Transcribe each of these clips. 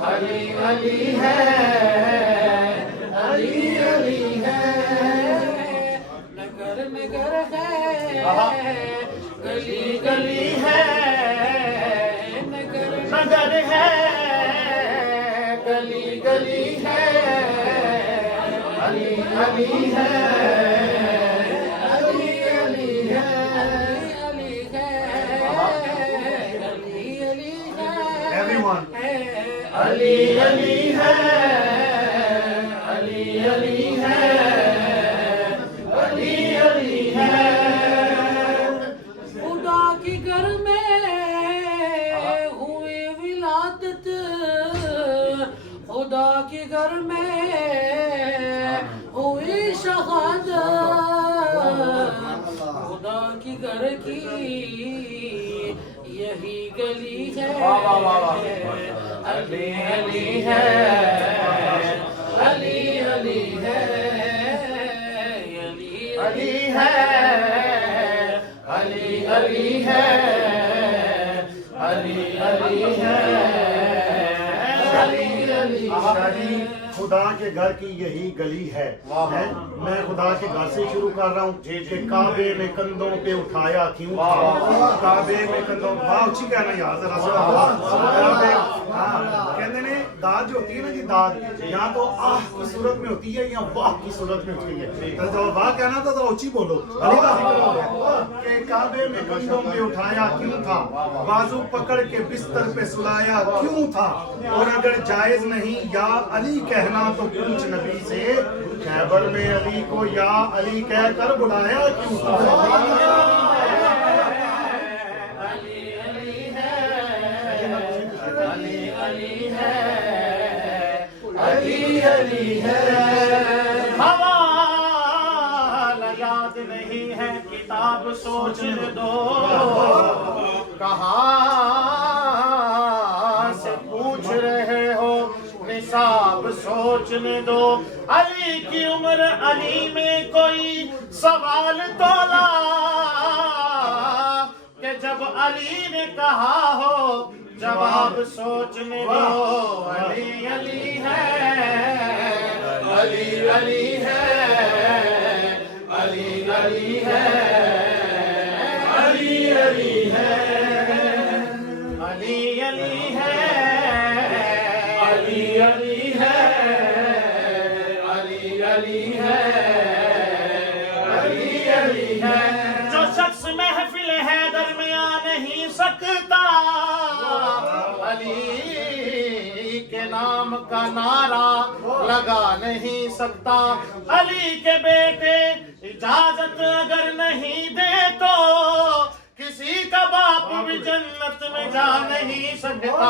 علی علی ہے علی علی ہے نگر نگر ہے گلی گلی ہے نگر نگر ہے گلی گلی ہے علی علی ہے علی علی ہے علی ہے علی علی ہے Everyone. علی علی ہے علی علی ہے علی علی ہے خدا کے گھر میں ہوئے ولادت خدا کے گھر میں ہوئی شہادت خدا کے گھر کی یہی گلی ہے علی علی ہے علی علی ہے علی علی ہے علی علی ہے علی علی ہے علی علی شادی خدا کے گھر کی یہی گلی ہے میں خدا کے گھر سے شروع کر رہا ہوں کہ کعبے میں کندھوں پہ اٹھایا کیوں کعبے میں کندھوں واہ اچھی کہنا یار ذرا کہتے ہیں داد جو ہوتی ہے نا جی داد یا تو آہ کی صورت میں ہوتی ہے یا واہ کی صورت میں ہوتی ہے تو واہ کہنا تو اچھی بولو کہ کعبے میں کندھوں پہ اٹھایا کیوں تھا بازو پکڑ کے بستر پہ سلایا کیوں تھا اور اگر جائز نہیں یا علی کہنا تو پوچھ نبی سے خیبر میں علی کو یا علی کہہ کر بلایا کیوں تھا علی علی ہے علی علی ہے علی علی ہے حوال یاد نہیں ہے کتاب سوچ دو کہاں سے پوچھ رہے ہو نصاب سوچنے دو علی کی عمر علی میں کوئی سوال تولا کہ جب علی نے کہا ہو جواب سوچنے دو علی علی ہے علی علی ہے علی علی ہے علی علی ہے علی علی ہے علی علی ہے علی علی ہے علی علی ہے جو شخص محفل حیدر میں آ نہیں سکتا علی کے نام کا نعرہ لگا نہیں سکتا علی کے بیٹے اجازت اگر نہیں دے تو کسی کا باپ بھی جنت میں جا نہیں سکتا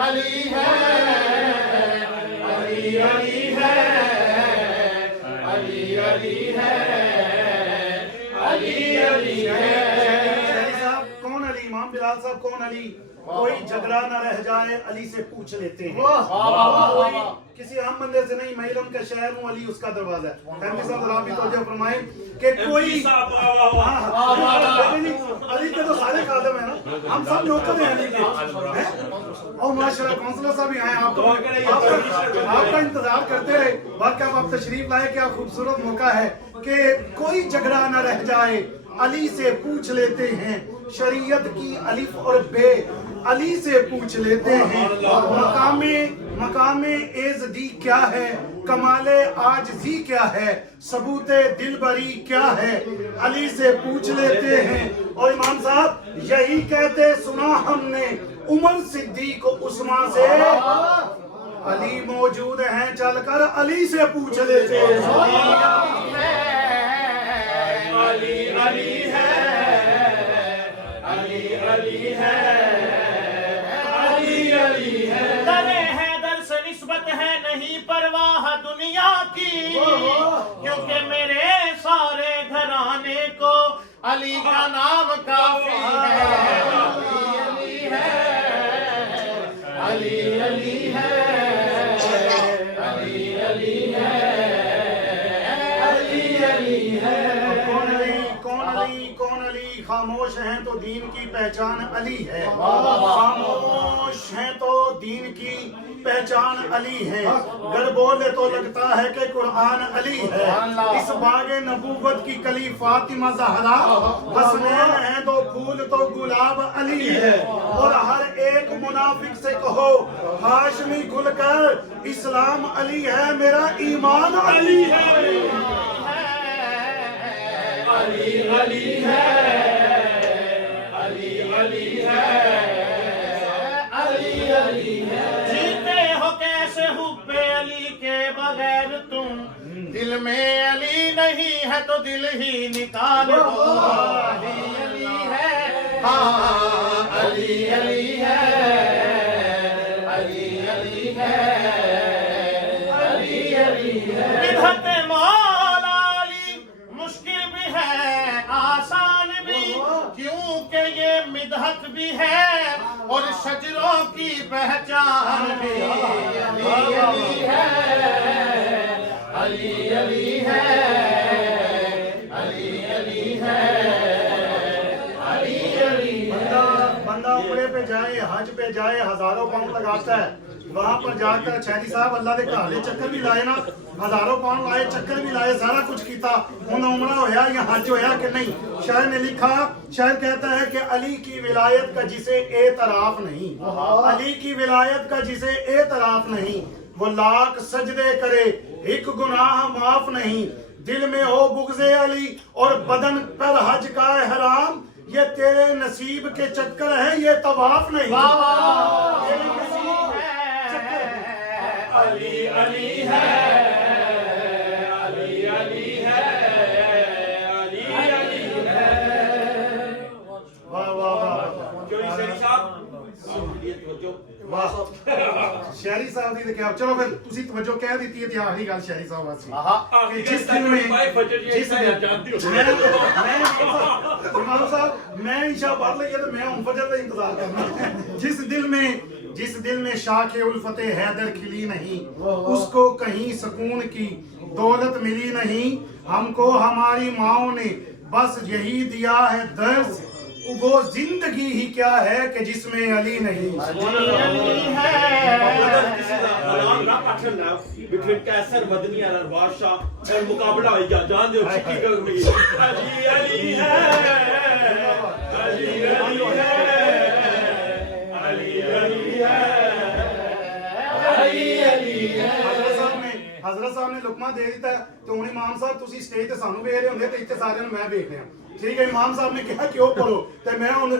علی علی ہے علی علی ہے علی علی ہے علی علی ہے علی صاحب کون علی امام بلال صاحب کون علی کوئی جھگڑا نہ رہ جائے علی سے پوچھ لیتے ہیں کوئی کسی عام بندے سے نہیں میں علم کا شہر ہوں علی اس کا دروازہ ہے فیملی صاحب ذرا بھی توجہ فرمائیں کہ کوئی علی کے تو سارے خادم ہیں نا ہم سب نوکر ہیں علی کے اور ماشاءاللہ کونسلر صاحب یہاں ہیں آپ کا انتظار کرتے رہے واقعہ آپ تشریف لائے کیا خوبصورت موقع ہے کہ کوئی جھگڑا نہ رہ جائے علی سے پوچھ لیتے ہیں شریعت کی الف اور بے علی سے پوچھ لیتے ہیں مقام عزدی کیا ہے کمال عاجزی کیا ہے ثبوت دلبری کیا ہے علی سے پوچھ لیتے ہیں اور امام صاحب یہی کہتے سنا ہم نے عمر صدیق عثمان سے علی موجود ہیں چل کر علی سے پوچھ لیتے ہیں علی علی ہے علی علی ہے علی علی ہے در حیدر سے نسبت ہے نہیں پرواہ دنیا کی کیونکہ میرے سارے گھرانے کو علی کا نام کافی ہے علی ہے علی علی ہے علی علی ہے علی علی ہے کون علی خاموش ہیں تو دین کی پہچان علی ہے، خاموش ہیں تو دین کی پہچان علی ہے، گر بولے تو لگتا ہے کہ قرآن علی ہے، اس باغ نبوت کی کلی فاطمہ زہرا، حسنین ہیں تو پھول تو گلاب علی ہے، اور ہر ایک منافق سے کہو ہاشمی کھل کر اسلام علی ہے، میرا ایمان علی ہے، علی علی ہے، علی علی ہے، علی علی ہے، جیتے ہو کیسے حب علی کے بغیر تم، دل میں علی نہیں ہے تو دل ہی نکال دو، علی علی ہے، ہاں علی علی ہے، علی علی ہے، علی علی ہے، بدعت مولا علی مشکل بھی ہے آسان بھی، کیونکہ یہ مدحت بھی ہے اور شجروں کی پہچان بھی، علی علی ہے، علی علی ہے، علی علی ہے، علی علی ہے، بندہ عمرے پہ جائے، حج پہ جائے، ہزاروں پاؤنڈ لگاتا ہے، وہاں پر جا کر چھیری صاحب اللہ دے گھر چکر بھی لائے نا، ہزاروں پاؤنڈ لائے، چکر بھی لائے، سارا کچھ کیتا، انہیں عمرہ ہویا یا حج ہویا کہ نہیں؟ شاعر نے لکھا، شاعر کہتا ہے کہ علی کی ولایت کا جسے اعتراف نہیں، علی کی ولایت کا جسے اعتراف نہیں، وہ لاکھ سجدے کرے ایک گناہ معاف نہیں، دل میں ہو بغض علی اور بدن پر حج کا احرام، یہ تیرے نصیب کے چکر ہے، یہ طواف نہیں، تیرے نصیب چکر ہے، علی علی ہے، علی علی ہے، علی علی ہے، واہ واہ واہ واہ، شہری صاحب دی تے کیا، چلو پھر تسی توجہ کہہ دیتی ہے تے آخری گل شہری صاحب واسطے کہ جس دن میں امام صاحب میں عشاء پڑھ لئی ہے تو میں ہوں فجر کا انتظار کرنا، جس دل میں شاخ الفت حیدر کھلی نہیں، اس کو کہیں سکون کی دولت ملی نہیں، ہم کو ہماری ماؤں نے بس یہی دیا ہے درس، وہ زندگی ہی کیا ہے کہ جس میں علی نہیں، between Kaisar Madani and Barsha and مقابلہ ہوئی گیا جان دے چکی کر میں علی علی ہے، علی علی ہے، علی علی ہے، علی علی ہے، حضرت صاحب نے لقمہ دے دیتا ہے تو ہوں امام صاحب تسی سٹیج تے سانو ویکھ رہے ہوندے تے اتنے سارے میں ویکھ رہا، ٹھیک ہے، امام صاحب نے کہا کہ وہ پڑھو تے میں ہن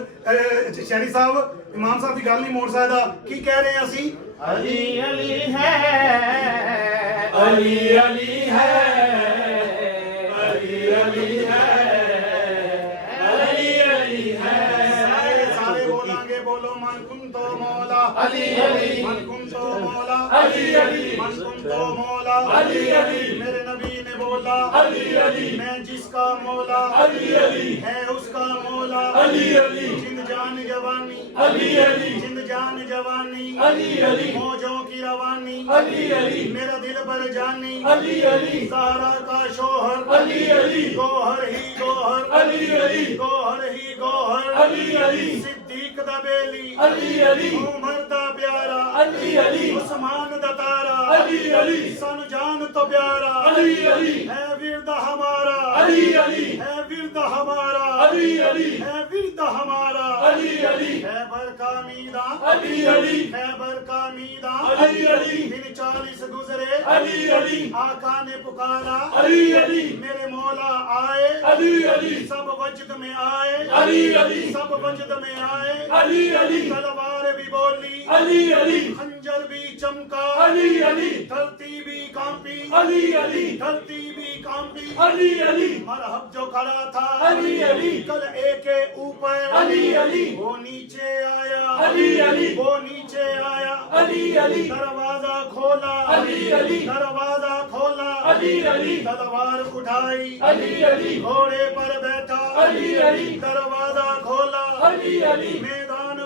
شہری صاحب امام صاحب کی گل نہیں موڑ سکدا، کی کہہ رہے ہیں اسی؟ علی علی ہے، علی علی ہے، علی علی ہے، علی علی ہے، سارے بولیں گے، بولو من کنتو مولا علی علی، من کنتو مولا علی علی، من کنتو مولا علی علی، میرے نبی نے بولا علی علی، میں جس کا مولا علی علی ہے اس کا مولا، علی علی، جند جان جوانی علی علی، جند جان جوانی علی علی، موجوں کی روانی علی علی، میرا دل بر جانی علی علی، زہرا کا شوہر علی علی، گوہر ہی گوہر علی علی، گوہر ہی گوہر علی علی، صدیق دا بیلی علی علی، عمر دا پیارا علی علی، عثمان دا تارا علی علی، سن جان تو پیارا علی علی، ہے ورد ہمارا علی علی، ہے ورد ہمارا علی علی، ہے ورد ہمارا علی علی، خیبر کا میدان علی علی، خیبر کا میدان علی علی، دن 40 گزرے علی علی، آقا نے پکارا علی علی، میرے مولا آئے علی علی، سب وجد میں آئے علی علی، سب وجد میں آئے علی علی، تلوار بھی بولی علی علی، خنجر بھی چمکا علی علی، دھرتی بھی کانپی علی علی، دھرتی بھی کانپی علی علی، مرحب جو کھڑا تھا علی علی، کل ایک کے اوپر علی علی، وہ نیچے آیا علی علی، وہ نیچے آیا علی علی، دروازہ کھولا علی علی، دروازہ کھولا علی علی، تلوار اٹھائی علی علی، گھوڑے پر بیٹھا علی علی، دروازہ کھولا علی علی، میدان